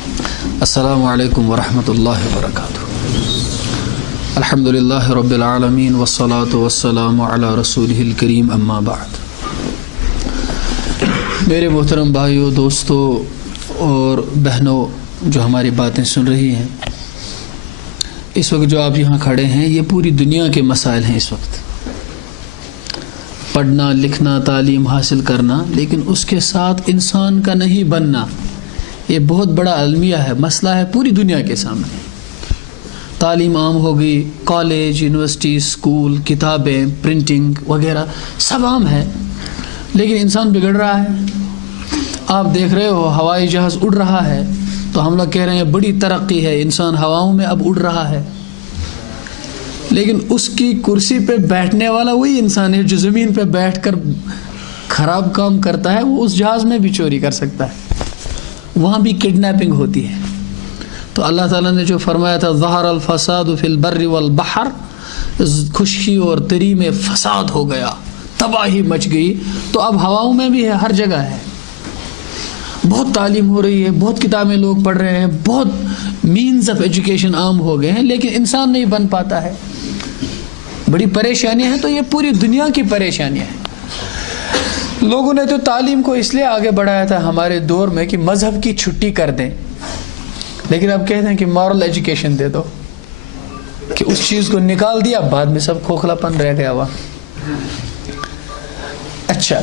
السلام علیکم ورحمۃ اللہ وبرکاتہ۔ الحمدللہ رب العالمین والصلاة والسلام علی رسولہ الکریم، اما بعد۔ میرے محترم بھائیوں، دوستوں اور بہنوں جو ہماری باتیں سن رہی ہیں، اس وقت جو آپ یہاں کھڑے ہیں یہ پوری دنیا کے مسائل ہیں۔ اس وقت پڑھنا، لکھنا، تعلیم حاصل کرنا، لیکن اس کے ساتھ انسان کا نہیں بننا، یہ بہت بڑا المیہ ہے، مسئلہ ہے پوری دنیا کے سامنے۔ تعلیم عام ہو گئی، کالج، یونیورسٹی، اسکول، کتابیں، پرنٹنگ وغیرہ سب عام ہے، لیکن انسان بگڑ رہا ہے۔ آپ دیکھ رہے ہو ہوائی جہاز اڑ رہا ہے تو ہم لوگ کہہ رہے ہیں بڑی ترقی ہے، انسان ہواؤں میں اب اڑ رہا ہے، لیکن اس کی کرسی پہ بیٹھنے والا وہی انسان ہے جو زمین پہ بیٹھ کر خراب کام کرتا ہے، وہ اس جہاز میں بھی چوری کر سکتا ہے، وہاں بھی کڈنیپنگ ہوتی ہے۔ تو اللہ تعالیٰ نے جو فرمایا تھا ظہر الفساد فی البر والبحر، خشکی اور تری میں فساد ہو گیا، تباہی مچ گئی، تو اب ہواؤں میں بھی ہے، ہر جگہ ہے۔ بہت تعلیم ہو رہی ہے، بہت کتابیں لوگ پڑھ رہے ہیں، بہت مینز آف ایجوکیشن عام ہو گئے ہیں، لیکن انسان نہیں بن پاتا ہے۔ بڑی پریشانیاں ہیں، تو یہ پوری دنیا کی پریشانیاں ہیں۔ لوگوں نے تو تعلیم کو اس لیے آگے بڑھایا تھا ہمارے دور میں کہ مذہب کی چھٹی کر دیں، لیکن اب کہتے ہیں کہ مورل ایجوکیشن دے دو، کہ اس چیز کو نکال دیا، بعد میں سب کھوکھلا پن رہ گیا وہاں۔ اچھا،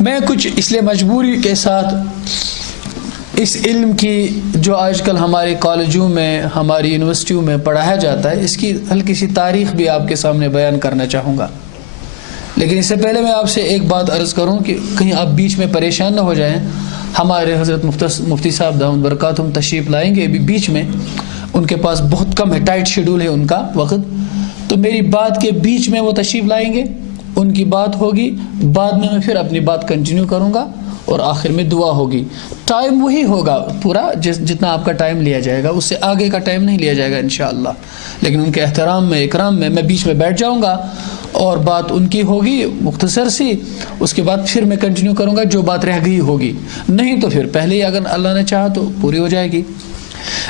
میں کچھ اس لیے مجبوری کے ساتھ اس علم کی جو آج کل ہمارے کالجوں میں، ہماری یونیورسٹیوں میں پڑھایا جاتا ہے، اس کی ہلکی سی تاریخ بھی آپ کے سامنے بیان کرنا چاہوں گا، لیکن اس سے پہلے میں آپ سے ایک بات عرض کروں کہ کہیں آپ بیچ میں پریشان نہ ہو جائیں۔ ہمارے حضرت مفتی صاحب دامت برکاتہم تشریف لائیں گے ابھی بیچ میں، ان کے پاس بہت کم ہے، ٹائٹ شیڈول ہے ان کا وقت، تو میری بات کے بیچ میں وہ تشریف لائیں گے، ان کی بات ہوگی، بعد میں پھر اپنی بات کنٹینیو کروں گا، اور آخر میں دعا ہوگی۔ ٹائم وہی ہوگا پورا جتنا آپ کا ٹائم لیا جائے گا، اس سے آگے کا ٹائم نہیں لیا جائے گا انشاءاللہ، لیکن ان کے احترام میں، اکرام میں بیچ میں بیٹھ جاؤں گا اور بات ان کی ہوگی مختصر سی، اس کے بعد پھر میں کنٹینیو کروں گا جو بات رہ گئی ہوگی، نہیں تو پھر پہلے ہی اگر اللہ نے چاہا تو پوری ہو جائے گی۔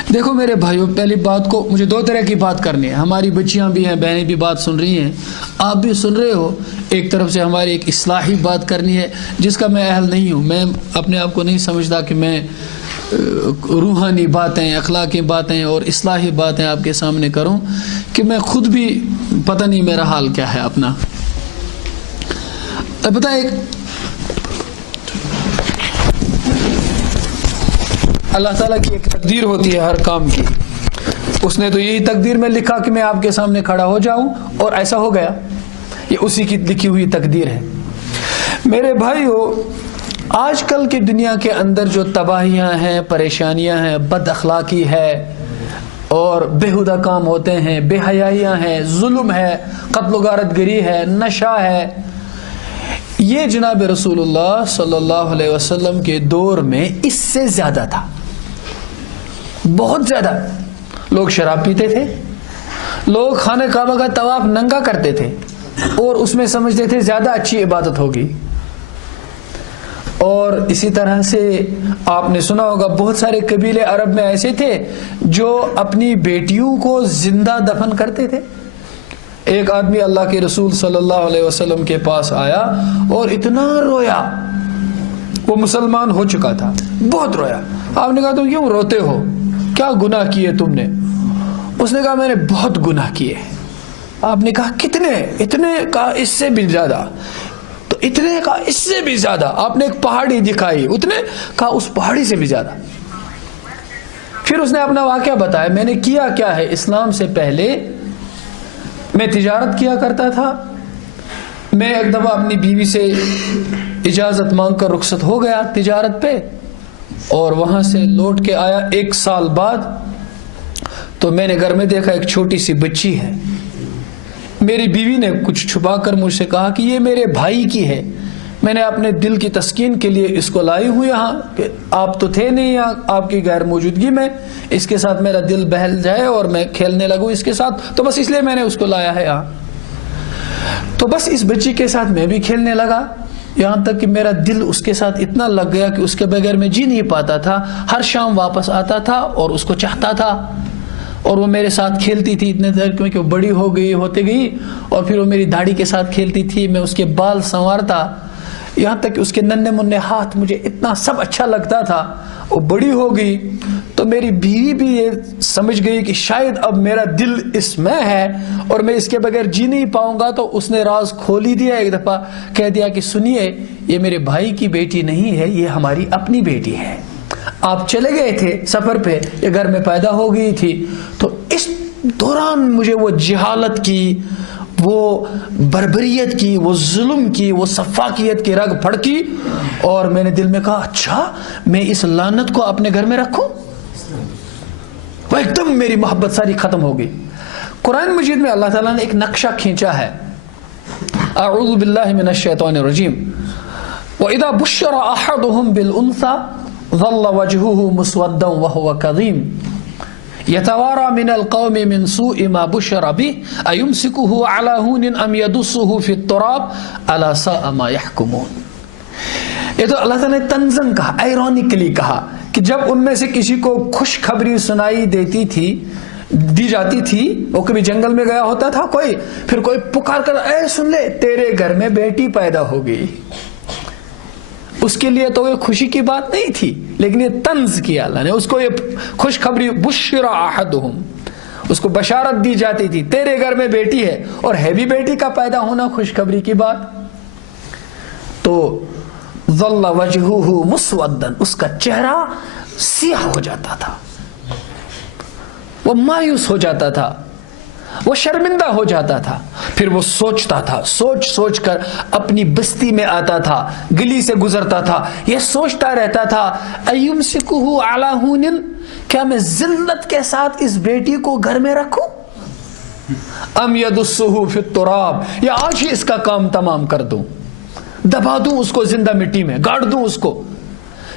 دیکھو میرے بھائیوں، پہلی بات کو مجھے دو طرح کی بات کرنی ہے۔ ہماری بچیاں بھی ہیں، بہنیں بھی بات سن رہی ہیں، آپ بھی سن رہے ہو۔ ایک طرف سے ہماری ایک اصلاحی بات کرنی ہے جس کا میں اہل نہیں ہوں، میں اپنے آپ کو نہیں سمجھتا کہ میں روحانی باتیں، اخلاقی باتیں اور اصلاحی باتیں آپ کے سامنے کروں، کہ میں خود بھی پتہ نہیں میرا حال کیا ہے اپنا۔ اب بتا، ایک اللہ تعالیٰ کی ایک تقدیر ہوتی ہے ہر کام کی، اس نے تو یہی تقدیر میں لکھا کہ میں آپ کے سامنے کھڑا ہو جاؤں، اور ایسا ہو گیا، یہ اسی کی لکھی ہوئی تقدیر ہے۔ میرے بھائیو، آج کل کی دنیا کے اندر جو تباہیاں ہیں، پریشانیاں ہیں، بد اخلاقی ہے اور بیہودہ کام ہوتے ہیں، بے حیائیاں ہیں، ظلم ہے، قتل و غارت گری ہے، نشہ ہے، یہ جناب رسول اللہ صلی اللہ علیہ وسلم کے دور میں اس سے زیادہ تھا، بہت زیادہ۔ لوگ شراب پیتے تھے، لوگ خانہ کعبہ کا طواف ننگا کرتے تھے اور اس میں سمجھتے تھے زیادہ اچھی عبادت ہوگی، اور اسی طرح سے آپ نے سنا ہوگا بہت سارے قبیلے عرب میں ایسے تھے جو اپنی بیٹیوں کو زندہ دفن کرتے تھے۔ ایک آدمی اللہ کے رسول صلی اللہ علیہ وسلم کے پاس آیا اور اتنا رویا، وہ مسلمان ہو چکا تھا، بہت رویا۔ آپ نے کہا تم کیوں روتے ہو، کیا گناہ کیے تم نے؟ اس نے کہا میں نے بہت گناہ کیے۔ آپ نے کہا کتنے؟ اتنے؟ کہا اس سے بھی زیادہ۔ تو اتنے؟ کہا اس سے بھی زیادہ۔ آپ نے ایک پہاڑی دکھائی، اتنے؟ کہا اس پہاڑی سے بھی زیادہ۔ پھر اس نے اپنا واقعہ بتایا، میں نے کیا کیا ہے۔ اسلام سے پہلے میں تجارت کیا کرتا تھا، میں ایک دفعہ اپنی بیوی سے اجازت مانگ کر رخصت ہو گیا تجارت پہ، اور وہاں سے لوٹ کے آیا 1 سال بعد، تو میں نے گھر میں دیکھا ایک چھوٹی سی بچی ہے۔ میری بیوی نے کچھ چھپا کر مجھ سے کہا کہ یہ میرے بھائی کی ہے۔ میں نے اپنے دل کی تسکین کے لیے اس کو لائی ہوں یہاں، کہ آپ تو تھے نہیں یہاں، آپ کی غیر موجودگی میں اس کے ساتھ میرا دل بہل جائے اور میں کھیلنے لگوں اس کے ساتھ، تو بس اس لیے میں نے اس کو لایا ہے یہاں۔ تو بس اس بچی کے ساتھ میں بھی کھیلنے لگا، یہاں تک کہ میرا دل اس کے ساتھ اتنا لگ گیا کہ اس کے بغیر میں جی نہیں پاتا تھا. ہر شام واپس آتا تھا اور اس کو چاہتا تھا, اور وہ میرے ساتھ کھیلتی تھی اتنے دیر کیونکہ وہ بڑی ہو گئی ہوتے گئی, اور پھر وہ میری داڑھی کے ساتھ کھیلتی تھی, میں اس کے بال سنوارتا, یہاں تک کہ اس کے ننھے منھے ہاتھ مجھے اتنا سب اچھا لگتا تھا. وہ بڑی ہو گئی تو میری بیوی بھی یہ سمجھ گئی کہ شاید اب میرا دل اس میں ہے اور میں اس کے بغیر جی نہیں پاؤں گا, تو اس نے راز کھول ہی دیا. ایک دفعہ کہہ دیا کہ سنیے, یہ میرے بھائی کی بیٹی نہیں ہے, یہ ہماری اپنی بیٹی ہے. آپ چلے گئے تھے سفر پہ, یہ گھر میں پیدا ہو گئی تھی. تو اس دوران مجھے وہ جہالت کی, وہ بربریت کی, وہ ظلم کی, وہ سفاکیت کی رگ پھڑکی, اور میں نے دل میں کہا اچھا میں اس لعنت کو اپنے گھر میں رکھوں. وہ ایک دم میری محبت ساری ختم ہو گئی. قرآن مجید میں اللہ تعالیٰ نے ایک نقشہ کھینچا ہے. اعوذ باللہ من الشیطان الرجیم. وَإِذَا بُشِّرَ أَحَدُهُمْ بِالْأُنْثَى ظَلَّ وَجْهُهُ مُسْوَدًّا وَهُوَ كَظِيمٌ يَتَوَارَى مِنَ الْقَوْمِ مِنْ سُوءِ مَا بُشِّرَ بِهِ أَيُمْسِكُهُ عَلَى هُونٍ أَمْ يَدُسُّهُ فِي التُّرَابِ أَلَا سَاءَ مَا يَحْكُمُونَ. یہ تو اللہ تعالیٰ نے تنزن کہا, ایرونیکلی کہا کہ جب ان میں سے کسی کو خوشخبری سنائی دی جاتی تھی, وہ کبھی جنگل میں گیا ہوتا تھا کوئی, پھر کوئی پکار کر اے سن لے تیرے گھر میں بیٹی پیدا ہو گئی, اس کے لیے تو یہ خوشی کی بات نہیں تھی, لیکن یہ طنز کیا اللہ نے. اس کو یہ خوشخبری بشر احدہم, اس کو بشارت دی جاتی تھی تیرے گھر میں بیٹی ہے, اور ہے بھی بیٹی کا پیدا ہونا خوشخبری کی بات. تو ظل وجہہ مسودًا, اس کا چہرہ سیاہ ہو جاتا تھا, وہ مایوس ہو جاتا تھا, وہ شرمندہ ہو جاتا تھا. پھر وہ سوچتا تھا, سوچ کر اپنی بستی میں آتا تھا, گلی سے گزرتا تھا, یہ سوچتا رہتا تھا ایمسکہ علی ہون, کیا میں ذلت کے ساتھ اس بیٹی کو گھر میں رکھوں, ام یدسہ فی التراب, یا آج ہی اس کا کام تمام کر دوں, دبا دوں اس کو زندہ مٹی میں, گاڑ دوں اس کو.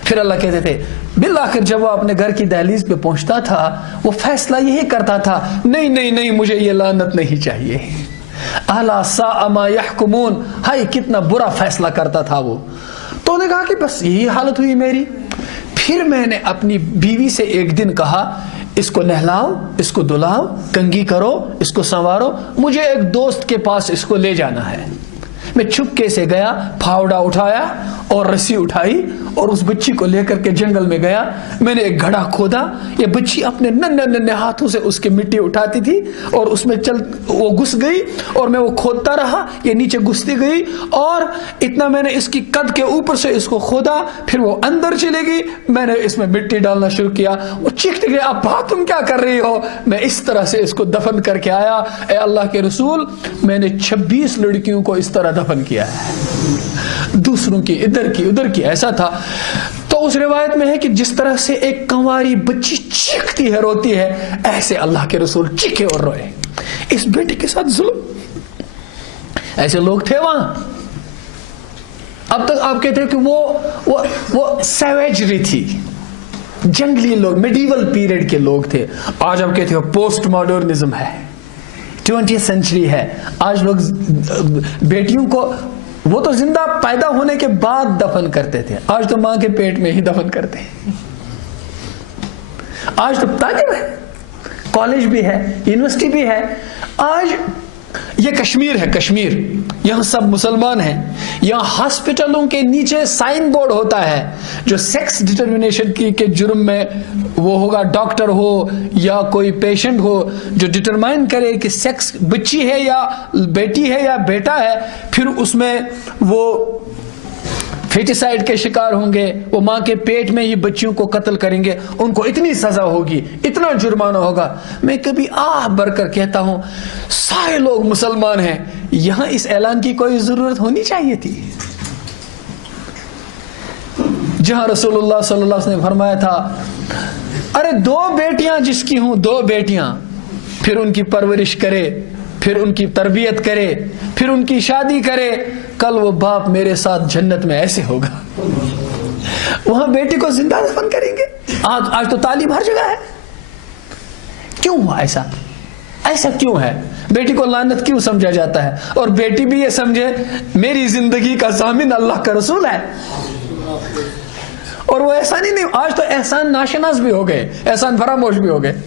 پھر اللہ کہتے تھے بالآخر جب وہ اپنے گھر کی دہلیز پہ پہنچتا تھا, وہ فیصلہ یہی کرتا تھا نہیں مجھے یہ لعنت نہیں چاہیے. الا ساء ما يحكمون, ہائے کتنا برا فیصلہ کرتا تھا وہ. تو نے کہا کہ بس یہی حالت ہوئی میری. پھر میں نے اپنی بیوی سے ایک دن کہا اس کو نہلاؤ, اس کو دلاؤ, کنگھی کرو, اس کو سنوارو, مجھے ایک دوست کے پاس اس کو لے جانا ہے. میں چپکے سے گیا, پھاوڑا اٹھایا اور رسی اٹھائی اور اس بچی کو لے کر کے جنگل میں گیا. میں نے ایک گڑھا کھودا, یہ بچی اپنے ننھے ہاتھوں سے اس کی مٹی اٹھاتی تھی اور اس میں وہ گھس گئی, اور میں وہ کھودتا رہا, یہ نیچے گھستی گئی, اور اتنا میں نے اس کی قد کے اوپر سے اس کو کھودا, پھر وہ اندر چلے گئی. میں نے اس میں مٹی ڈالنا شروع کیا, وہ چیختے گئے ابا تم کیا کر رہی ہو. میں اس طرح سے اس کو دفن کر کے آیا. اے اللہ کے رسول, میں نے 26 لڑکیوں کو اس طرح دفن کیا ہے, دوسروں کی ادھر کی ادھر کی, ایسا تھا. تو اس روایت میں ہے کہ جس طرح سے ایک کنواری بچی چیختی ہے, روتی ہے, ایسے اللہ کے رسول چیخے اور روئے. اس بیٹی کے ساتھ ظلم, ایسے لوگ تھے وہاں. اب تک آپ کہتے ہیں کہ وہ سیویجری تھی, جنگلی لوگ, میڈیول پیریڈ کے لوگ تھے. آج آپ کہتے ہو پوسٹ ماڈرنزم ہے, 20th سینچری ہے. آج لوگ بیٹیوں کو وہ تو زندہ پیدا ہونے کے بعد دفن کرتے تھے, آج تو ماں کے پیٹ میں ہی دفن کرتے ہیں. آج تو تعلیم ہے, کالج بھی ہے, یونیورسٹی بھی ہے. آج یہ کشمیر ہے, کشمیر, یہاں سب مسلمان ہیں. یہاں ہاسپٹلوں کے نیچے سائن بورڈ ہوتا ہے جو سیکس ڈٹرمنیشن کے جرم میں وہ ہوگا, ڈاکٹر ہو یا کوئی پیشنٹ ہو جو ڈٹرمائن کرے کہ سیکس بچی ہے یا بیٹی ہے یا بیٹا ہے, پھر اس میں وہ فیٹیسائڈ کے شکار ہوں گے, وہ ماں کے پیٹ میں ہی بچیوں کو قتل کریں گے, ان کو اتنی سزا ہوگی, اتنا جرمانہ ہوگا. میں کبھی بھر کر کہتا ہوں سارے لوگ مسلمان ہیں, یہاں اس اعلان کی کوئی ضرورت ہونی چاہیے تھی. جہاں رسول اللہ صلی اللہ علیہ وسلم نے فرمایا تھا ارے 2 بیٹیاں جس کی ہوں, 2 بیٹیاں, پھر ان کی پرورش کرے, پھر ان کی تربیت کرے, پھر ان کی شادی کرے, کل وہ باپ میرے ساتھ جنت میں ایسے ہوگا. وہاں بیٹی کو زندہ دفن کریں گے. آج تو تعلیم ہر جگہ ہے. کیوں ہوا ایسا؟ ایسا کیوں ہے؟ بیٹی کو لعنت کیوں سمجھا جاتا ہے؟ اور بیٹی بھی یہ سمجھے میری زندگی کا ضامن اللہ کا رسول ہے. اور وہ احسان ہی نہیں، آج تو احسان ناشناس بھی ہو گئے، احسان فراموش بھی ہو گئے.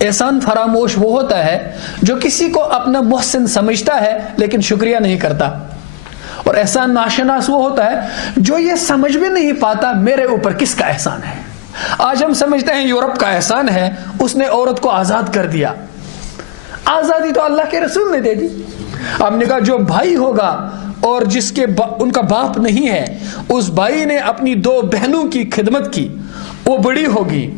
احسان فراموش وہ ہوتا ہے جو کسی کو اپنا محسن سمجھتا ہے لیکن شکریہ نہیں کرتا. اور احسان ناشناس وہ ہوتا ہے جو یہ سمجھ بھی نہیں پاتا میرے اوپر کس کا احسان ہے. آج ہم سمجھتے ہیں یورپ کا احسان ہے، اس نے عورت کو آزاد کر دیا. آزادی تو اللہ کے رسول نے دے دی. ہم نے کہا جو بھائی ہوگا اور جس کے ان کا باپ نہیں ہے، اس بھائی نے اپنی 2 بہنوں کی خدمت کی، وہ بڑی ہوگی،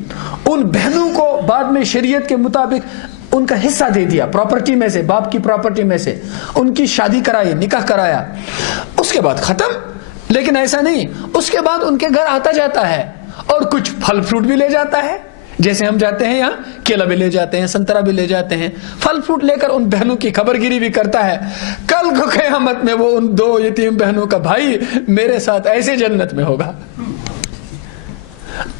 ان بہنوں کو بعد میں شریعت کے مطابق ان کا حصہ دے دیا پراپرٹی میں سے، باپ کی پراپرٹی میں سے، ان کی شادی کرائی، نکاح کرایا، اس کے بعد ختم. لیکن ایسا نہیں، اس کے بعد ان کے گھر آتا جاتا ہے اور کچھ پھل فروٹ بھی لے جاتا ہے. جیسے ہم جاتے ہیں یہاں کیلا بھی لے جاتے ہیں، سنترا بھی لے جاتے ہیں، پھل فروٹ لے کر ان بہنوں کی خبر گیری بھی کرتا ہے. کل کو قیامت میں وہ ان 2 یتیم بہنوں کا بھائی میرے ساتھ ایسے جنت میں ہوگا.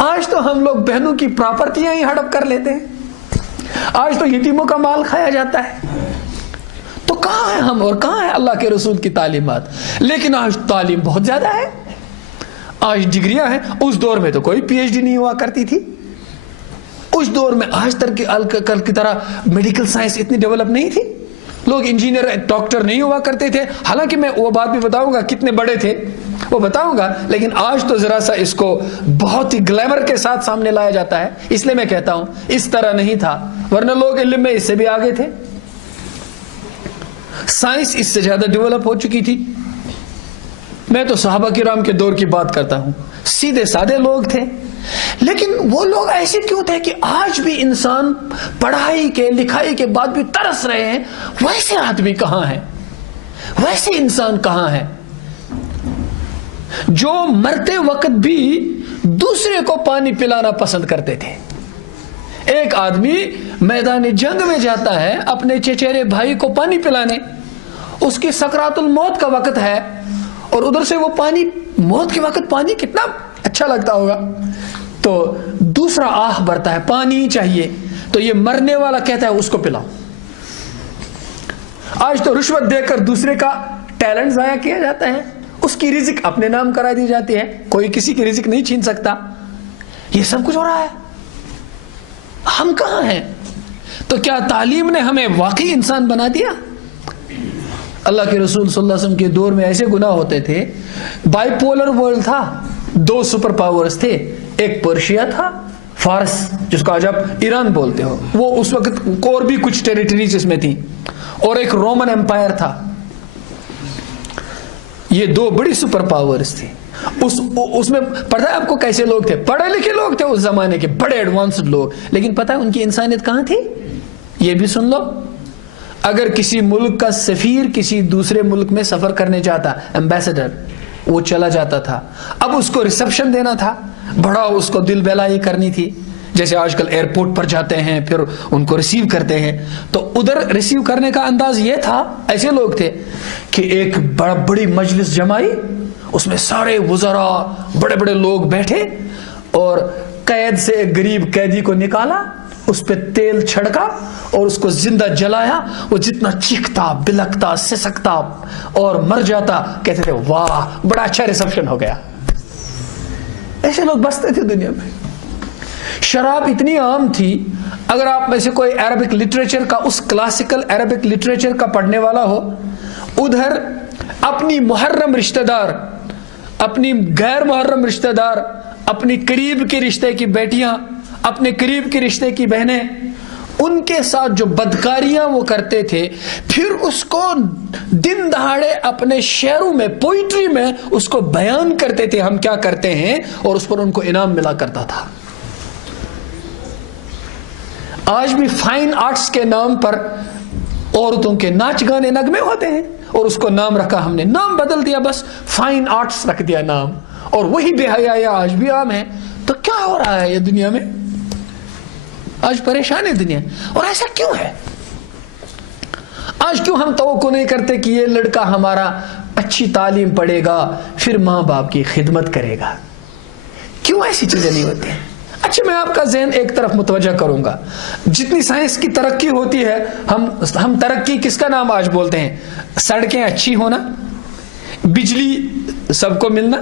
آج تو ہم لوگ بہنوں کی پراپرٹیاں ہی ہڑپ کر لیتے ہیں. آج تو یتیموں کا مال کھایا جاتا ہے. تو کہاں ہیں ہم اور کہاں ہے اللہ کے رسول کی تعلیمات؟ لیکن آج تعلیم بہت زیادہ ہے، آج ڈگریاں ہیں. اس دور میں تو کوئی پی ایچ ڈی نہیں ہوا کرتی تھی. اس دور میں آج تک کل کی طرح میڈیکل سائنس اتنی ڈیولپ نہیں تھی. لوگ انجینئر ڈاکٹر نہیں ہوا کرتے تھے. حالانکہ میں وہ بات بھی بتاؤں گا کتنے بڑے تھے وہ بتاؤں گا، لیکن آج تو ذرا سا اس کو بہت ہی گلیمر کے ساتھ سامنے لایا جاتا ہے. اس لیے میں کہتا ہوں اس طرح نہیں تھا، ورنہ لوگ علم میں اس سے بھی آگے تھے. سائنس اس سے زیادہ ڈیولپ ہو چکی تھی. میں تو صحابہ کرام کے دور کی بات کرتا ہوں، سیدھے سادے لوگ تھے. لیکن وہ لوگ ایسے کیوں تھے کہ آج بھی انسان پڑھائی کے لکھائی کے بعد بھی ترس رہے ہیں ویسے آدمی کہاں ہے، ویسے انسان کہاں ہے جو مرتے وقت بھی دوسرے کو پانی پلانا پسند کرتے تھے. ایک آدمی میدان جنگ میں جاتا ہے اپنے چچیرے بھائی کو پانی پلانے، اس کی سکرات الموت کا وقت ہے، اور ادھر سے وہ پانی، موت کے وقت پانی کتنا اچھا لگتا ہوگا، تو دوسرا آہ بھرتا ہے پانی چاہیے، تو یہ مرنے والا کہتا ہے اس کو پلاؤ. آج تو رشوت دے کر دوسرے کا ٹیلنٹ ضائع کیا جاتا ہے، اس کی رزق اپنے نام کرا دی جاتی ہے، کوئی کسی کی رزق نہیں چھین سکتا. یہ سب کچھ ہو رہا ہے. ہم کہاں ہیں؟ تو کیا تعلیم نے ہمیں واقعی انسان بنا دیا؟ اللہ کے رسول صلی اللہ علیہ وسلم کے دور میں ایسے گناہ ہوتے تھے. بائی پولر ورلڈ تھا، 2 سپر پاورز تھے، ایک پرشیا تھا، فارس جس کو آج آپ ایران بولتے ہو، وہ اس وقت اور بھی کچھ ٹیریٹریز اس میں تھی، اور ایک رومن امپائر تھا. یہ 2 بڑی سپر پاورز تھی. اس میں پتہ ہے آپ کو کیسے لوگ تھے؟ پڑھے لکھے لوگ تھے اس زمانے کے، بڑے ایڈوانسڈ لوگ. لیکن پتہ ہے ان کی انسانیت کہاں تھی؟ یہ بھی سن لو. اگر کسی ملک کا سفیر کسی دوسرے ملک میں سفر کرنے جاتا، ایمبیسڈر، وہ چلا جاتا تھا، اب اس کو ریسپشن دینا تھا، بڑا اس کو دل بہلائی کرنی تھی. جیسے آج کل ایئرپورٹ پر جاتے ہیں پھر ان کو ریسیو کرتے ہیں، تو ادھر ریسیو کرنے کا انداز یہ تھا، ایسے لوگ تھے کہ ایک بڑی مجلس جمائی، اس میں سارے وزراء بڑے بڑے لوگ بیٹھے، اور قید سے ایک غریب قیدی کو نکالا، اس پہ تیل چھڑکا اور اس کو زندہ جلایا. وہ جتنا چیختا، بلکتا، سسکتا اور مر جاتا، کہتے تھے واہ بڑا اچھا ریسپشن ہو گیا. ایسے لوگ بستے تھے دنیا میں. شراب اتنی عام تھی، اگر آپ میں سے کوئی عربک لٹریچر کا، اس کلاسیکل عربک لٹریچر کا پڑھنے والا ہو، ادھر اپنی محرم رشتہ دار، اپنی غیر محرم رشتہ دار، اپنی قریب کے رشتے کی بیٹیاں، اپنے قریب کے رشتے کی بہنیں، ان کے ساتھ جو بدکاریاں وہ کرتے تھے، پھر اس کو دن دہاڑے اپنے شعروں میں، پوئٹری میں اس کو بیان کرتے تھے ہم کیا کرتے ہیں، اور اس پر ان کو انعام ملا کرتا تھا. آج بھی فائن آرٹس کے نام پر عورتوں کے ناچ گانے نغمے ہوتے ہیں، اور اس کو نام رکھا ہم نے، نام بدل دیا، بس فائن آرٹس رکھ دیا نام، اور وہی بے حیائی آج بھی عام ہے. تو کیا ہو رہا ہے یہ دنیا میں؟ آج پریشان ہے دنیا. اور ایسا کیوں ہے؟ آج کیوں ہم توقع نہیں کرتے کہ یہ لڑکا ہمارا اچھی تعلیم پڑھے گا، پھر ماں باپ کی خدمت کرے گا؟ کیوں ایسی چیزیں نہیں ہوتی ہیں؟ اچھا میں آپ کا ذہن ایک طرف متوجہ کروں گا. جتنی سائنس کی ترقی ہوتی ہے, ہم ترقی کس کا نام آج بولتے ہیں؟ سڑکیں اچھی ہونا, بجلی سب کو ملنا,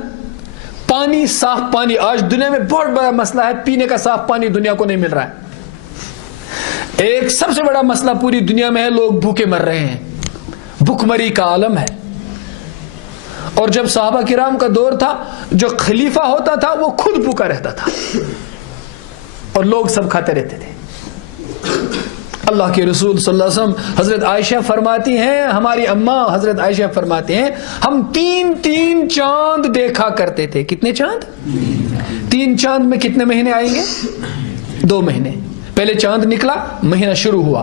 پانی, صاف پانی. آج دنیا میں بہت بڑا مسئلہ ہے, پینے کا صاف پانی دنیا کو نہیں مل رہا ہے. ایک سب سے بڑا مسئلہ پوری دنیا میں ہے, لوگ بھوکے مر رہے ہیں, بھوک مری کا عالم ہے. اور جب صحابہ کرام کا دور تھا, جو خلیفہ ہوتا تھا وہ خود بھوکا رہتا تھا اور لوگ سب کھاتے رہتے تھے. اللہ کے رسول صلی اللہ علیہ وسلم, حضرت عائشہ فرماتی ہیں, ہماری اماں حضرت عائشہ فرماتے ہیں, ہم 3 چاند دیکھا کرتے تھے. کتنے چاند؟ 3 چاند میں کتنے مہینے آئیں گے؟ 2 مہینے. پہلے چاند نکلا, مہینہ شروع ہوا,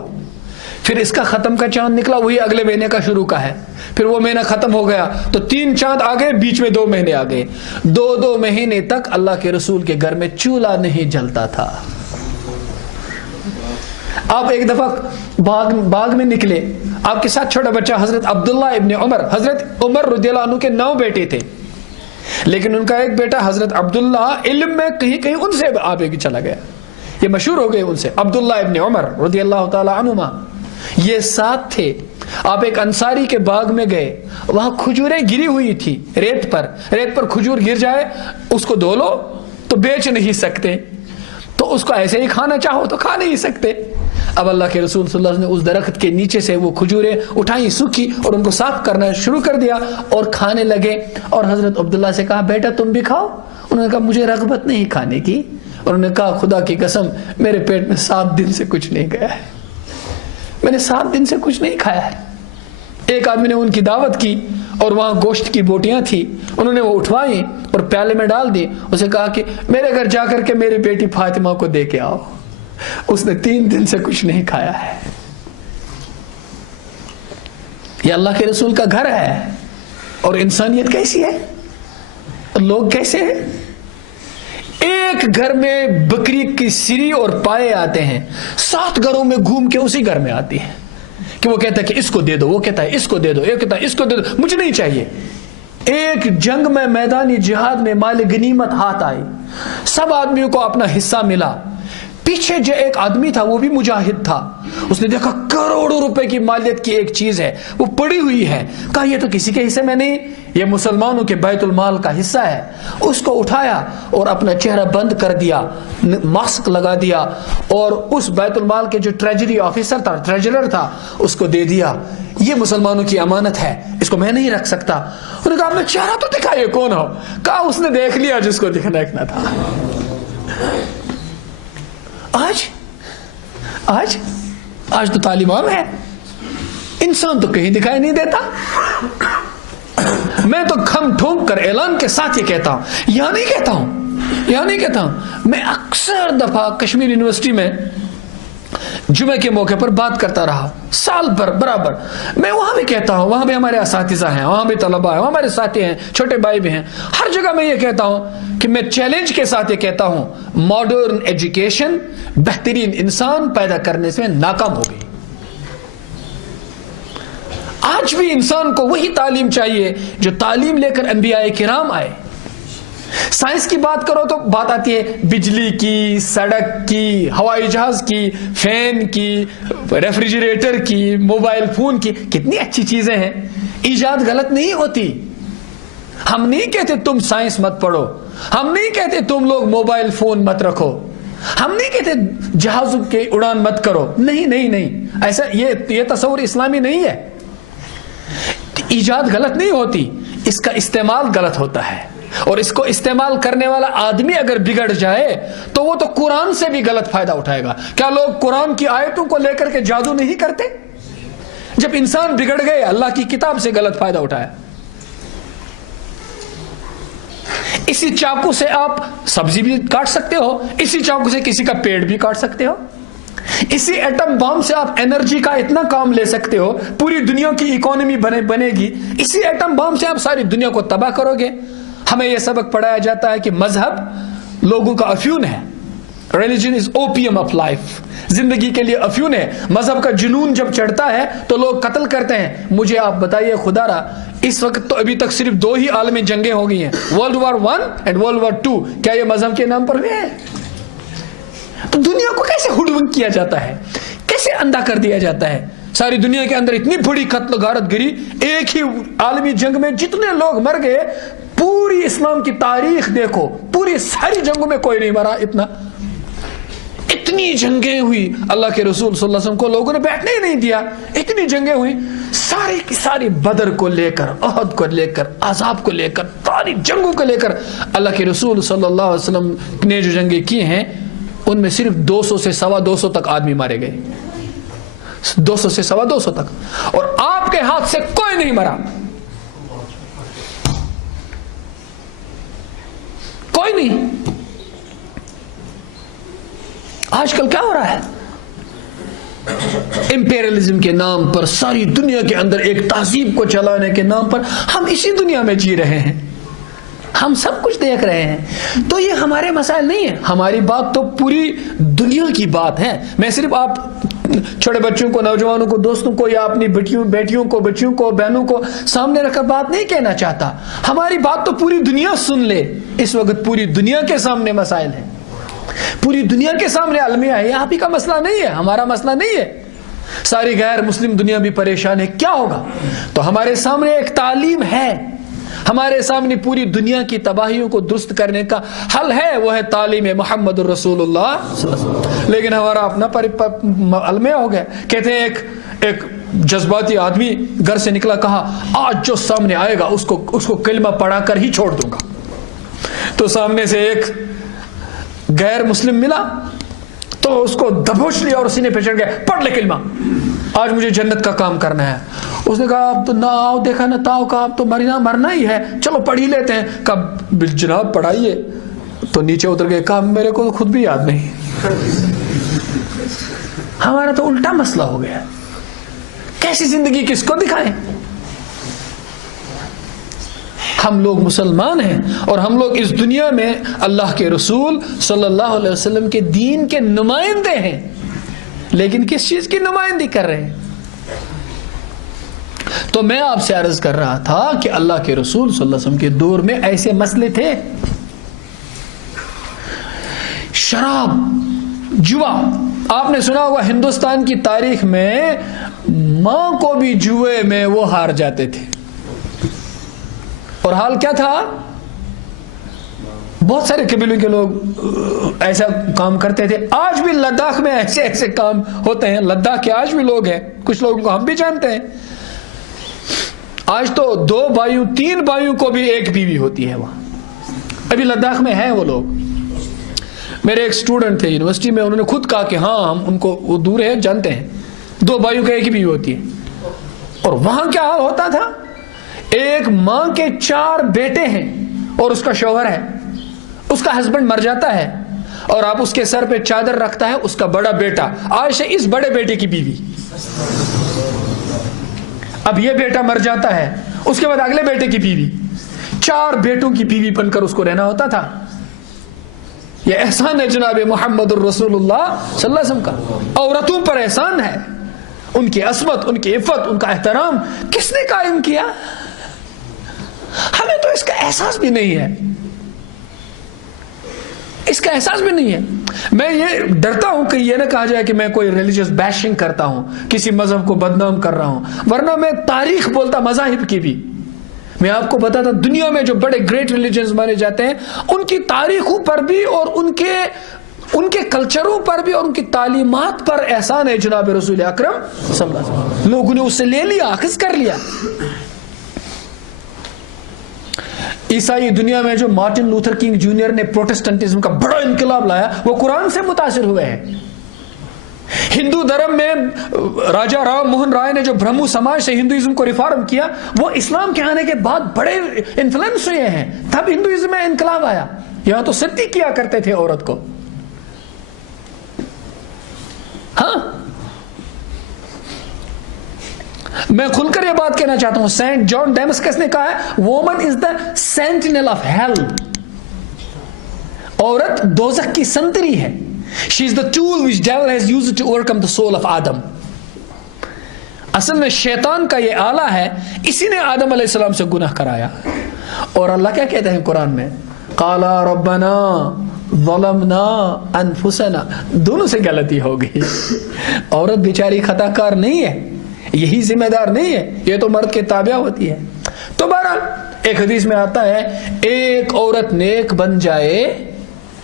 پھر اس کا ختم کا چاند نکلا, وہی اگلے مہینے کا شروع کا ہے, پھر وہ مہینہ ختم ہو گیا, تو 3 چاند آ گئے, بیچ میں 2 مہینے آ گئے. 2 مہینے تک اللہ کے رسول کے گھر میں چولہا نہیں جلتا تھا. آپ ایک دفعہ باغ میں نکلے, آپ کے ساتھ چھوٹا بچہ حضرت عبداللہ ابن عمر, حضرت عمر رضی اللہ عنہ کے 9 بیٹے تھے, لیکن ان کا ایک بیٹا حضرت عبداللہ علم میں کہیں ان سے آگے چلا گیا, یہ مشہور ہو گئے ان سے, عبداللہ ابن عمر رضی اللہ تعالی عنہما. یہ 7 تھے. آپ ایک انصاری کے باغ میں گئے, وہاں کھجوریں گری ہوئی تھی ریت پر کھجور گر جائے, اس کو دھو لو تو بیچ نہیں سکتے, تو اس کو ایسے ہی کھانا چاہو تو کھا نہیں سکتے. اب اللہ کے رسول صلی اللہ علیہ وسلم نے اس درخت کے نیچے سے وہ کھجوریں اٹھائیں, سوکھی, اور ان کو صاف کرنا شروع کر دیا اور کھانے لگے. اور حضرت عبداللہ سے کہا, بیٹا تم بھی کھاؤ. انہوں نے کہا, مجھے رغبت نہیں کھانے کی. انہوں نے کہا, خدا کی قسم میرے پیٹ میں 7 دن سے کچھ نہیں گیا ہے, میں نے 7 دن سے کچھ نہیں کھایا ہے. ایک آدمی نے ان کی دعوت کی اور وہاں گوشت کی بوٹیاں تھی, انہوں نے وہ اٹھوائی اور پیالے میں ڈال دی. اسے کہا کہ میرے گھر جا کر کے میری بیٹی فاطمہ کو دے کے آؤ. اس نے 3 دن سے کچھ نہیں کھایا ہے. یہ اللہ کے رسول کا گھر ہے, اور انسانیت کیسی ہے, لوگ کیسے ہیں. ایک گھر میں بکری کی سری اور پائے آتے ہیں, 7 گھروں میں گھوم کے اسی گھر میں آتی ہے, کہ وہ کہتا ہے کہ اس کو دے دو, وہ کہتا ہے اس کو دے دو, یہ کہتا ہے اس کو دے دو, مجھے نہیں چاہیے. ایک جنگ میں, میدانی جہاد میں مال غنیمت ہاتھ آئی, سب آدمیوں کو اپنا حصہ ملا. پیچھے جو ایک آدمی تھا وہ بھی مجاہد تھا, اس نے دیکھا کروڑوں روپے کی مالیت کی ایک چیز ہے, وہ پڑی ہوئی ہے. کہا یہ تو کسی کے حصے میں نہیں, یہ مسلمانوں کے بیت المال کا حصہ ہے. اس کو اٹھایا اور اپنا چہرہ بند کر دیا, ماسک لگا دیا, اور اس بیت المال کے جو ٹریجری آفیسر تھا, ٹریجرر تھا, اس کو دے دیا. یہ مسلمانوں کی امانت ہے, اس کو میں نہیں رکھ سکتا. انہوں نے کہا, میں چہرہ تو دکھائیے کون ہو. کہا اس نے دیکھ لیا جس کو دیکھنا تھا. آج تو تعلیم عام ہے, انسان تو کہیں دکھائی نہیں دیتا. میں تو کھم ٹھونک کر اعلان کے ساتھ یہ کہتا ہوں, یہاں نہیں کہتا ہوں, میں اکثر دفعہ کشمیر یونیورسٹی میں جمعے کے موقع پر بات کرتا رہا, سال بھر برابر. میں وہاں بھی کہتا ہوں, وہاں بھی ہمارے اساتذہ ہیں, وہاں بھی طلباء ہیں, وہاں ہمارے ساتھی ہیں, چھوٹے بھائی بھی ہیں, ہر جگہ میں یہ کہتا ہوں کہ میں چیلنج کے ساتھ یہ کہتا ہوں, ماڈرن ایجوکیشن بہترین انسان پیدا کرنے سے ناکام ہو گئی. آج بھی انسان کو وہی تعلیم چاہیے جو تعلیم لے کر انبیاء کرام آئے. سائنس کی بات کرو تو بات آتی ہے بجلی کی, سڑک کی, ہوائی جہاز کی, فین کی, ریفریجریٹر کی, موبائل فون کی. کتنی اچھی چیزیں ہیں, ایجاد غلط نہیں ہوتی. ہم نہیں کہتے تم سائنس مت پڑھو, ہم نہیں کہتے تم لوگ موبائل فون مت رکھو, ہم نہیں کہتے جہازوں کی اڑان مت کرو. نہیں, ایسا یہ تصور اسلامی نہیں ہے. ایجاد غلط نہیں ہوتی, اس کا استعمال غلط ہوتا ہے, اور اس کو استعمال کرنے والا آدمی اگر بگڑ جائے تو وہ تو قرآن سے بھی غلط فائدہ اٹھائے گا. کیا لوگ قرآن کی آیتوں کو لے کر کے جادو نہیں کرتے؟ جب انسان بگڑ گئے, اللہ کی کتاب سے غلط فائدہ اٹھایا. اسی چاقو سے آپ سبزی بھی کاٹ سکتے ہو, اسی چاقو سے کسی کا پیٹ بھی کاٹ سکتے ہو, اسی ایٹم بم سے آپ انرجی کا اتنا کام لے سکتے ہو, پوری دنیا کی اکانومی بنے گی. اسی ایٹم بم سے آپ ساری دنیا کو تباہ کرو گے. ہمیں یہ سبق پڑھایا جاتا ہے کہ مذہب لوگوں کا افیون ہے. Religion is opium of life, زندگی کے لیے افیون ہے. مذہب کا جنون جب چڑھتا ہے تو لوگ قتل کرتے ہیں. مجھے آپ بتائیے خدا را, اس وقت تو ابھی تک صرف 2 ہی عالمی جنگیں ہو گئی ہیں, World War I and World War II. کیا یہ مذہب کے نام پر ہوئے ہیں؟ تو دنیا کو کیسے ہڈونگ کیا جاتا ہے، کیسے اندھا کر دیا جاتا ہے. ساری دنیا کے اندر اتنی بڑی قتل و غارت گری، ایک ہی عالمی جنگ میں جتنے لوگ مر گئے، پوری اسلام کی تاریخ دیکھو، پوری ساری جنگوں میں کوئی نہیں مرا اتنا. اتنی جنگیں ہوئی، اللہ کے رسول صلی اللہ علیہ وسلم کو لوگوں نے بیٹھنے ہی نہیں دیا. اتنی جنگیں ہوئی، ساری کی ساری بدر کو لے کر، احد کو لے کر، احزاب کو لے کر، ساری جنگوں کو لے کر اللہ کے رسول صلی اللہ علیہ وسلم نے جو جنگیں کی ہیں ان میں صرف 200 سے 250 تک آدمی مارے گئے. 200 سے 250 تک، اور آپ کے ہاتھ سے کوئی نہیں مرا، کوئی نہیں. آج کل کیا ہو رہا ہے؟ امپیریلزم کے نام پر، ساری دنیا کے اندر ایک تہذیب کو چلانے کے نام پر ہم اسی دنیا میں جی رہے ہیں، ہم سب کچھ دیکھ رہے ہیں. تو یہ ہمارے مسائل نہیں ہیں، ہماری بات تو پوری دنیا کی بات ہے. میں صرف آپ چھوٹے بچوں کو، نوجوانوں کو، دوستوں کو، یا اپنی بیٹیوں کو، بچیوں کو، بہنوں کو سامنے رکھ کر بات نہیں کہنا چاہتا. ہماری بات تو پوری دنیا سن لے. اس وقت پوری دنیا کے سامنے مسائل ہیں، پوری دنیا کے سامنے المیہ ہے. یہ آپ ہی کا مسئلہ نہیں ہے، ہمارا مسئلہ نہیں ہے. ساری غیر مسلم دنیا بھی پریشان ہے. کیا ہوگا؟ تو ہمارے سامنے ایک تعلیم ہے، ہمارے سامنے پوری دنیا کی تباہیوں کو درست کرنے کا حل ہے، وہ ہے تعلیم محمد الرسول اللہ صلی اللہ علیہ وسلم. لیکن ہمارا اپنا المیہ ہو گیا. کہتے ہیں ایک جذباتی آدمی گھر سے نکلا، کہا آج جو سامنے آئے گا اس کو کلمہ پڑھا کر ہی چھوڑ دوں گا. تو سامنے سے ایک غیر مسلم ملا تو اس کو دبوچ لیا اور سینے پہ چڑھ گیا، پڑھ لے کلمہ، آج مجھے جنت کا کام کرنا ہے. اس نے کہا اب تو نہ آؤ، دیکھا نہ تاؤ، کہا اب تو مرنا ہی ہے، چلو پڑھ ہی لیتے ہیں. کہا جناب پڑھائیے. تو نیچے اتر گئے، کہا میرے کو خود بھی یاد نہیں. ہمارا تو الٹا مسئلہ ہو گیا. کیسی زندگی کس کو دکھائیں؟ ہم لوگ مسلمان ہیں اور ہم لوگ اس دنیا میں اللہ کے رسول صلی اللہ علیہ وسلم کے دین کے نمائندے ہیں، لیکن کس چیز کی نمائندگی کر رہے ہیں؟ تو میں آپ سے عرض کر رہا تھا کہ اللہ کے رسول صلی اللہ علیہ وسلم کے دور میں ایسے مسئلے تھے. شراب، جوا، آپ نے سنا ہوگا ہندوستان کی تاریخ میں ماں کو بھی جوئے میں وہ ہار جاتے تھے. اور حال کیا تھا؟ بہت سارے قبیلوں کے لوگ ایسا کام کرتے تھے. آج بھی لداخ میں ایسے کام ہوتے ہیں. لداخ کے آج بھی لوگ ہیں، کچھ لوگوں کو ہم بھی جانتے ہیں. آج تو 2 بھائیوں 3 بھائیوں کو بھی ایک بیوی ہوتی ہے وہاں. ابھی لداخ میں ہیں وہ لوگ. میرے ایک سٹوڈنٹ تھے یونیورسٹی میں، انہوں نے خود کہا کہ ہاں ہم ان کو، وہ دور ہے جانتے ہیں، 2 بھائیوں کا ایک ہی بیوی ہوتی ہے. اور وہاں کیا حال ہوتا تھا؟ ایک ماں کے 4 بیٹے ہیں اور اس کا شوہر ہے. اس کا ہسبینڈ مر جاتا ہے اور آپ اس کے سر پہ چادر رکھتا ہے اس کا بڑا بیٹا، آج سے اس بڑے بیٹے کی بیوی. اب یہ بیٹا مر جاتا ہے، اس کے بعد اگلے بیٹے کی بیوی. 4 بیٹوں کی بیوی بن کر اس کو رہنا ہوتا تھا. یہ احسان ہے جناب محمد الرسول اللہ صلی اللہ علیہ وسلم کا. عورتوں پر احسان ہے، ان کی عصمت، ان کی عفت، ان کا احترام کس نے قائم کیا؟ ہمیں تو اس کا احساس بھی نہیں ہے، اس کا احساس بھی نہیں ہے. میں یہ ڈرتا ہوں کہ یہ نہ کہا جائے کہ میں کوئی ریلیجیس بیشنگ کرتا ہوں، کسی مذہب کو بدنام کر رہا ہوں، ورنہ میں تاریخ بولتا مذاہب کی بھی. میں آپ کو بتاتا دنیا میں جو بڑے گریٹ ریلیجنز مانے جاتے ہیں ان کی تاریخوں پر بھی اور ان کے کلچروں پر بھی اور ان کی تعلیمات پر احسان ہے جناب رسول اکرم صلی اللہ علیہ وسلم. لوگوں نے اس سے لے لیا، اخذ کر لیا. عیسائی دنیا میں جو مارٹن لوتھر کنگ جونیئر نے پروٹسٹنٹزم کا بڑا انقلاب لایا، وہ قرآن سے متاثر ہوئے ہیں. ہندو دھرم میں راجا رام موہن رائے نے جو برہمو سماج سے ہندوازم کو ریفارم کیا، وہ اسلام کے آنے کے بعد بڑے انفلوئنس ہوئے ہیں. تب ہندوازم میں انقلاب آیا. یہاں تو ستی کیا کرتے تھے عورت کو. ہاں، میں کھل کر یہ بات کہنا چاہتا ہوں، سینٹ جان ڈیمسکس نے کہا ہے woman is the sentinel of hell. عورت دوزخ کی سنتری ہے. She is the tool which devil has used to overcome the soul of Adam. اصل میں شیطان کا یہ آلہ ہے، اسی نے آدم علیہ السلام سے گناہ کرایا. اور اللہ کیا کہتے ہیں قرآن میں؟ قَالَا رَبَّنَا ظلمنا انفسنا، دونوں سے غلطی ہو گئی. عورت بیچاری خطا کار نہیں ہے، یہی ذمہ دار نہیں ہے، یہ تو مرد کے تابع ہوتی ہے. تو بہرحال ایک حدیث میں آتا ہے ایک عورت نیک بن جائے،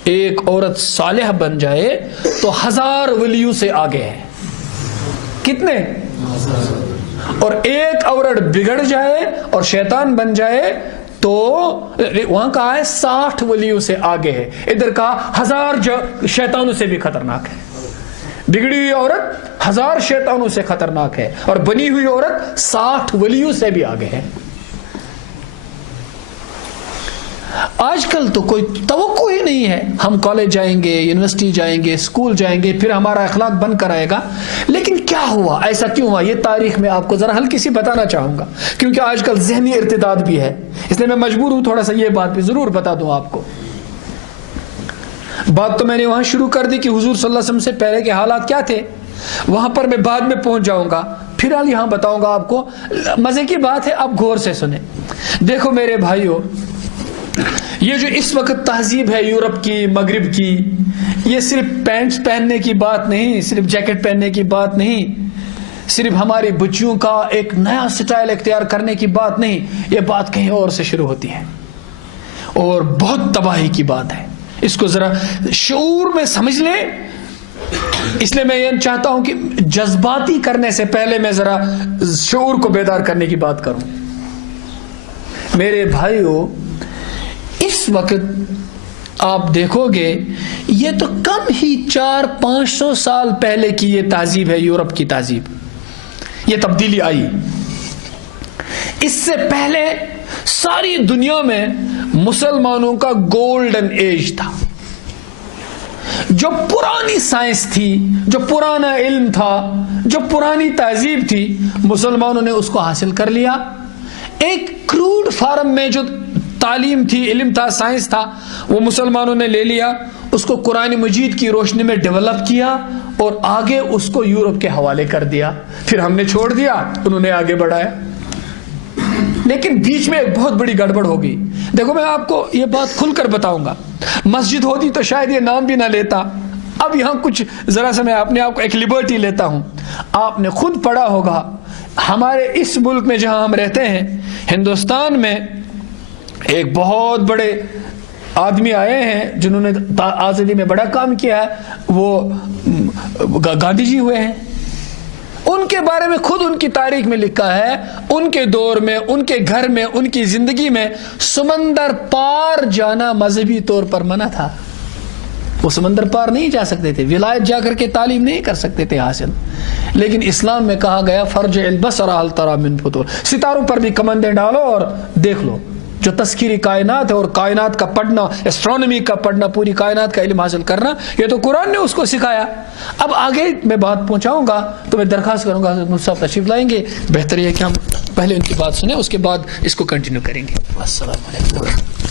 ایک عورت صالح بن جائے تو 1000 ولیوں سے آگے ہے. کتنے؟ اور ایک عورت بگڑ جائے اور شیطان بن جائے تو وہاں کہا ہے 60 ولیوں سے آگے ہے، ادھر کہا 1000 شیطانوں سے بھی خطرناک ہے. بگڑی ہوئی عورت 1000 شیطانوں سے خطرناک ہے اور بنی ہوئی عورت 60 ولیوں سے بھی آگے ہے. آج کل تو کوئی توقع ہی نہیں ہے، ہم کالج جائیں گے، یونیورسٹی جائیں گے، اسکول جائیں گے، پھر ہمارا اخلاق بن کر آئے گا. لیکن کیا ہوا، ایسا کیوں ہوا، یہ تاریخ میں آپ کو ذرا ہلکی سی بتانا چاہوں گا، کیونکہ آج کل ذہنی ارتداد بھی ہے، اس لیے میں مجبور ہوں تھوڑا سا یہ بات بھی ضرور بتا دوں آپ کو. بات تو میں نے وہاں شروع کر دی کہ حضور صلی اللہ علیہ وسلم سے پہلے کے حالات کیا تھے، وہاں پر میں بعد میں پہنچ جاؤں گا. پھر یہاں بتاؤں گا آپ کو. مزے کی بات ہے، آپ غور سے سنیں. دیکھو میرے بھائیو، یہ جو اس وقت تہذیب ہے یورپ کی، مغرب کی، یہ صرف پینٹس پہننے کی بات نہیں، صرف جیکٹ پہننے کی بات نہیں، صرف ہماری بچیوں کا ایک نیا سٹائل اختیار کرنے کی بات نہیں. یہ بات کہیں اور سے شروع ہوتی ہے اور بہت تباہی کی بات ہے. اس کو ذرا شعور میں سمجھ لیں. اس لیے میں یہ چاہتا ہوں کہ جذباتی کرنے سے پہلے میں ذرا شعور کو بیدار کرنے کی بات کروں. میرے بھائیو، اس وقت آپ دیکھو گے یہ تو کم ہی 400-500 سال پہلے کی یہ تہذیب ہے، یورپ کی تہذیب. یہ تبدیلی آئی. اس سے پہلے ساری دنیا میں مسلمانوں کا گولڈن ایج تھا. جو پرانی سائنس تھی، جو پرانا علم تھا، جو پرانی تہذیب تھی، مسلمانوں نے اس کو حاصل کر لیا. ایک کروڈ فارم میں جو تعلیم تھی، علم تھا، سائنس تھا، وہ مسلمانوں نے لے لیا، اس کو قرآن مجید کی روشنی میں ڈیولپ کیا اور آگے اس کو یورپ کے حوالے کر دیا. پھر ہم نے چھوڑ دیا، انہوں نے آگے بڑھایا. لیکن بیچ میں ایک بہت بڑی گڑبڑ ہو گئی. دیکھو میں آپ کو یہ بات کھل کر بتاؤں گا، مسجد ہوتی تو شاید یہ نام بھی نہ لیتا. اب یہاں کچھ ذرا سا میں اپنے آپ کو ایک لبرٹی لیتا ہوں. آپ نے خود پڑھا ہوگا ہمارے اس ملک میں جہاں ہم رہتے ہیں، ہندوستان میں ایک بہت بڑے آدمی آئے ہیں جنہوں نے آزادی میں بڑا کام کیا ہے، وہ گاندھی جی ہوئے ہیں. ان کے بارے میں خود ان کی تاریخ میں لکھا ہے، ان کے دور میں، ان کے گھر میں، ان کی زندگی میں سمندر پار جانا مذہبی طور پر منع تھا. وہ سمندر پار نہیں جا سکتے تھے، ولایت جا کر کے تعلیم نہیں کر سکتے تھے حاصل. لیکن اسلام میں کہا گیا فرج البصر هل ترى من فطور، ستاروں پر بھی کمندیں ڈالو اور دیکھ لو. جو تذکیری کائنات ہے اور کائنات کا پڑھنا، ایسٹرونومی کا پڑھنا، پوری کائنات کا علم حاصل کرنا، یہ تو قرآن نے اس کو سکھایا. اب آگے میں بات پہنچاؤں گا تو میں درخواست کروں گا حضرت مفتی صاحب تشریف لائیں گے. بہتر یہ کہ ہم پہلے ان کی بات سنیں، اس کے بعد اس کو کنٹینیو کریں گے. السلام علیکم.